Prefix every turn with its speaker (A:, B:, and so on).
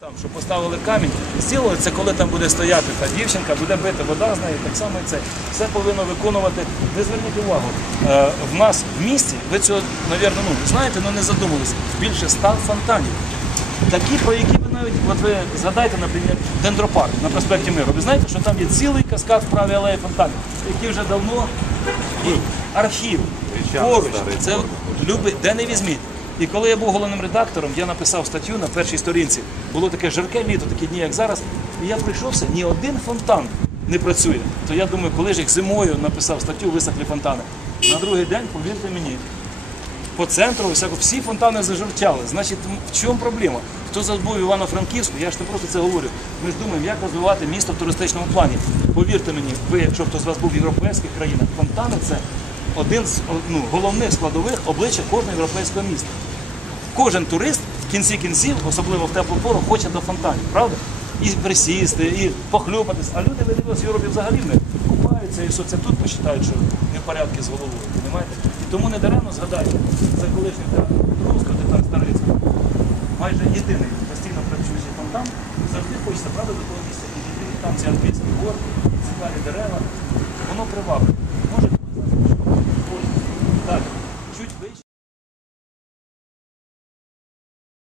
A: Там, що поставили камінь, зробили це, коли там буде стояти та дівчинка, буде бити вода з неї, так само і це. Все повинно виконувати. Ви зверніть увагу, е, в нас в місті, ви цього, навірно, ну, знаєте, але не задумувалися, більше ста фонтанів. Такі, про які ви навіть, от ви згадайте, наприклад, дендропарк на проспекті Миру. Ви знаєте, що там є цілий каскад в правій алеї фонтанів, який вже давно архів. Поруч. Це люби, де не візьміть. І коли я був головним редактором, я написав статтю на першій сторінці. Було таке жарке літо, такі дні, як зараз. І я прийшовся, ні один фонтан не працює. То я думаю, коли ж їх зимою написав статтю, висохлі фонтани. На другий день, повірте мені, по центру всяко, всі фонтани зажурчали. Значить, в чому проблема? Хто забув Івано-Франківську, я ж не просто це говорю. Ми ж думаємо, як розвивати місто в туристичному плані. Повірте мені, ви, якщо хтось з вас був в європейських країнах, фонтани це один з ну, головних складових обличчя кожного європейського міста. Кожен турист в кінці кінців, особливо в теплу пору, хоче до фонтанів, правда? І присісти, і похлюпатись. А люди виявилися в Європі взагалі не купаються і все це тут почитають, що не в порядку з головою. Понімаєте? І тому не даремно згадайте, це колишній театр Петровського, де там Старицького. Майже єдиний постійно працюючий фонтан. Завжди хочеться, правда, до того місця. І там ці альпійські горки, цікаві дерева. Воно привабливе.